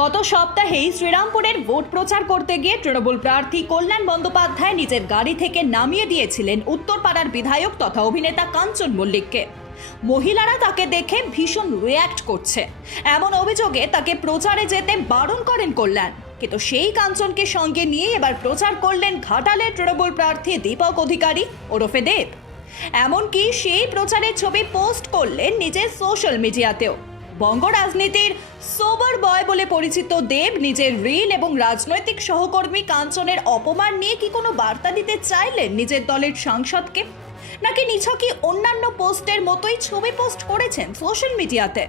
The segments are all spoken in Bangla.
গত সপ্তাহেই শ্রীরামপুরের ভোট প্রচার করতে গিয়ে তৃণমূল প্রার্থী কল্যাণ বন্দ্যোপাধ্যায় নিজের গাড়ি থেকে নামিয়ে দিয়েছিলেন উত্তরপাড়ার বিধায়ক তথা অভিনেতা কাঞ্চন মল্লিককে। মহিলারা তাকে দেখে ভীষণ রিয়্যাক্ট করছে। এমন অভিযোগে তাকে প্রচারে যেতে বারণ করেন কল্যাণ। কিন্তু সেই কাঞ্চনকে সঙ্গে নিয়ে এবার প্রচার করলেন ঘাটালের তৃণমূল প্রার্থী দীপক অধিকারী, ওরফে দেব। এমনকি সেই প্রচারের ছবি পোস্ট করলেন নিজের সোশ্যাল মিডিয়াতেও বঙ্গ রাজনীতির সোবার বয় বলে পরিচিত দেব নিজের রিল এবং রাজনৈতিক সহকর্মী কাঞ্চনের অপমান নিয়ে কি কোনো বার্তা দিতে চাইলেন নিজের দলের সাংসদকে? নাকি নিছকই অন্যান্য পোস্টের মতোই ছবি পোস্ট করেছেন সোশ্যাল মিডিয়াতে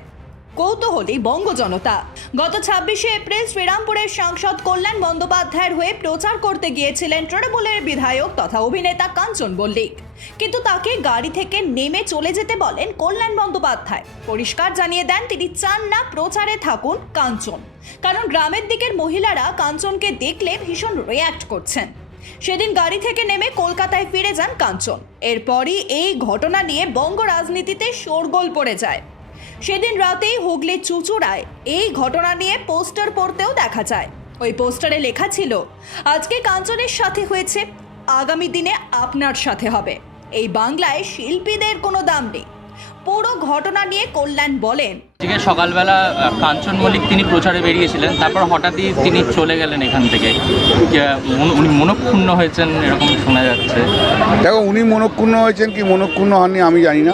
কৌতূহলী বঙ্গ জনতা গত ছাব্বিশে এপ্রিল শ্রীরামপুরের সাংসদ কল্যাণ বন্দ্যোপাধ্যায়ের হয়ে প্রচার করতে গিয়েছিলেন তৃণমূলের বিধায়ক তথা অভিনেতা কাঞ্চন মল্লিক কিন্তু তাকে গাড়ি থেকে নেমে চলে যেতে বলেন কল্যাণ বন্দ্যোপাধ্যায়। পরিষ্কার জানিয়ে দেন, তিনি চান না প্রচারে থাকুন কাঞ্চন। কারণ গ্রামের দিকের মহিলারা কাঞ্চনকে দেখলে ভীষণ রিয়্যাক্ট করছেন। সেদিন গাড়ি থেকে নেমে কলকাতায় ফিরে যান কাঞ্চন। এরপরই এই ঘটনা নিয়ে বঙ্গ রাজনীতিতে শোরগোল পড়ে যায়। সেদিন রাতেই হুগলির চুচুড়ায় এই ঘটনা নিয়ে পোস্টার পড়তেও দেখা যায়। ওই পোস্টারে লেখা ছিল আজকে কাঞ্চনের সাথে হয়েছে আগামী দিনে আপনার সাথে হবে। এই বাংলায় শিল্পীদের কোনো দাম নেই। পুরো ঘটনা নিয়ে কল্যাণ বলেন। আজকে সকালবেলা কাঞ্চন মল্লিক তিনি প্রচারে বেরিয়েছিলেন তারপর হঠাৎই তিনি চলে গেলেন এখান থেকে। উনি মনক্ষুণ্ণ হয়েছেন এরকম শোনা যাচ্ছে। দেখো উনি মনক্ষুণ্ণ হয়েছেন কি মনক্ষুণ্ণ হননি আমি জানি না।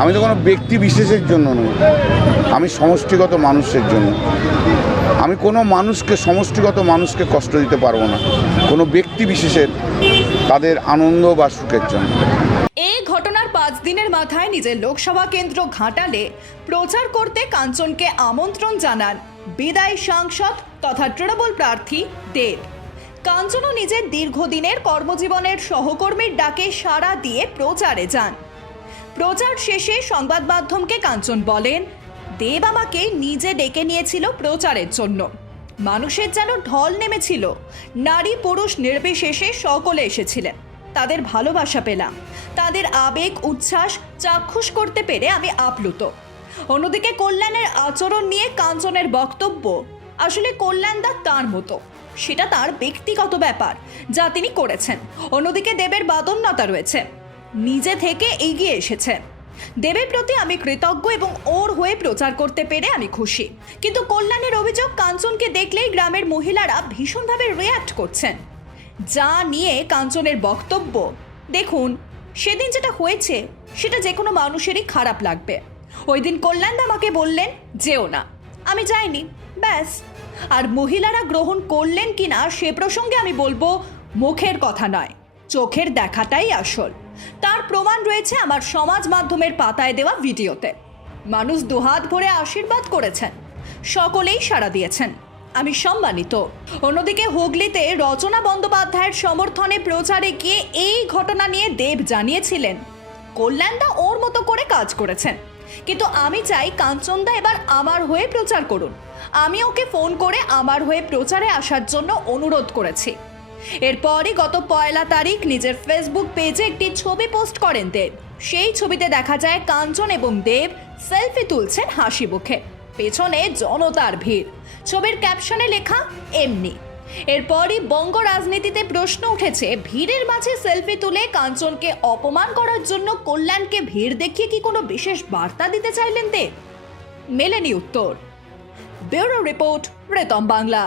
আমি তো কোনো ব্যক্তি বিশেষের জন্য নই। আমি সমষ্টিগত মানুষের জন্য। আমি কোনো মানুষকে, সমষ্টিগত মানুষকে কষ্ট দিতে পারব না। কোনো ব্যক্তি বিশেষের তাদের আনন্দ বা সুখের জন্য। এই ঘটনার পাঁচ দিনের মাথায় নিজের লোকসভা কেন্দ্র ঘাটালে প্রচার করতে কাঞ্চনকে আমন্ত্রণ জানান বিদায় সাংসদ তথা তৃণমূল প্রার্থী দেব। কাঞ্চনও নিজের দীর্ঘদিনের কর্মজীবনের সহকর্মীর ডাকে সাড়া দিয়ে প্রচারে যান। প্রচার শেষে সংবাদ মাধ্যমকে কাঞ্চন বলেন, দেব আমাকে নিজে ডেকে নিয়েছিল প্রচারের জন্য। মানুষের যেন ঢল নেমেছিল। নারী পুরুষ নির্বিশেষে সকলে এসেছিলেন। তাদের ভালোবাসা পেলাম। তাদের আবেগ, উচ্ছ্বাস, চাক্ষুষ করতে পেরে আমি আপ্লুত। অন্যদিকে কল্যাণের আচরণ নিয়ে কাঞ্চনের বক্তব্য, আসলে কল্যাণদা তার মতো। সেটা তার ব্যক্তিগত ব্যাপার, যা তিনি করেছেন। অন্যদিকে দেবের বাদন্যতা রয়েছে। নিজে থেকে এগিয়ে এসেছেন দেবের প্রতি আমি কৃতজ্ঞ এবং ওর হয়ে প্রচার করতে পেরে আমি খুশি। কিন্তু কল্যাণের অভিযোগ কাঞ্চনকে দেখলেই গ্রামের মহিলারা ভীষণভাবে রিয়্যাক্ট করছেন। যা নিয়ে কাঞ্চনের বক্তব্য, দেখুন, সেদিন যেটা হয়েছে, সেটা যে কোনো মানুষেরই খারাপ লাগবে। ওই দিন কল্যাণ আমাকে বললেন, যেও না। আমি যাইনি, ব্যাস। আর মহিলারা গ্রহণ করলেন কিনা, সে প্রসঙ্গে আমি বলব, মুখের কথা নয়, চোখের দেখাটাই আসল। তার প্রমাণ রয়েছে আমার সমাজ মাধ্যমের পাতায় দেওয়া ভিডিওতে। মানুষ দুহাত ভরে আশীর্বাদ করেছেন। সকলেই সাড়া দিয়েছেন। আমি সম্মানিত। অন্যদিকে হুগলিতে রচনা বন্দ্যোপাধ্যায়ের সমর্থনে প্রচারে গিয়ে এই ঘটনা নিয়ে দেব জানিয়েছিলেন কল্যাণদা ওর মতো করে কাজ করেছেন। কিন্তু আমি চাই কাঞ্চনদা এবার আমার হয়ে প্রচার করুন। আমি ওকে ফোন করে আমার হয়ে প্রচারে আসার জন্য অনুরোধ করেছি। এরপরই গত পয়লা তারিখ নিজের ফেসবুক পেজে একটি ছবি পোস্ট করেন দেব। সেই ছবিতে দেখা যায় কাঞ্চন এবং দেব সেলফি তুলছেন হাসি মুখে। পেছনে জনতার ভিড়। ছবির ক্যাপশনে লেখা, এমনি। এরপরই বঙ্গ রাজনীতিতে প্রশ্ন উঠেছে, ভিড়ের মাঝে সেলফি তুলে কাঞ্চনকে অপমান করার জন্য কল্যাণকে ভিড় দেখিয়ে কি কোনো বিশেষ বার্তা দিতে চাইলেন দেব? মেলেনি উত্তর। Bureau report Pritam Bangla.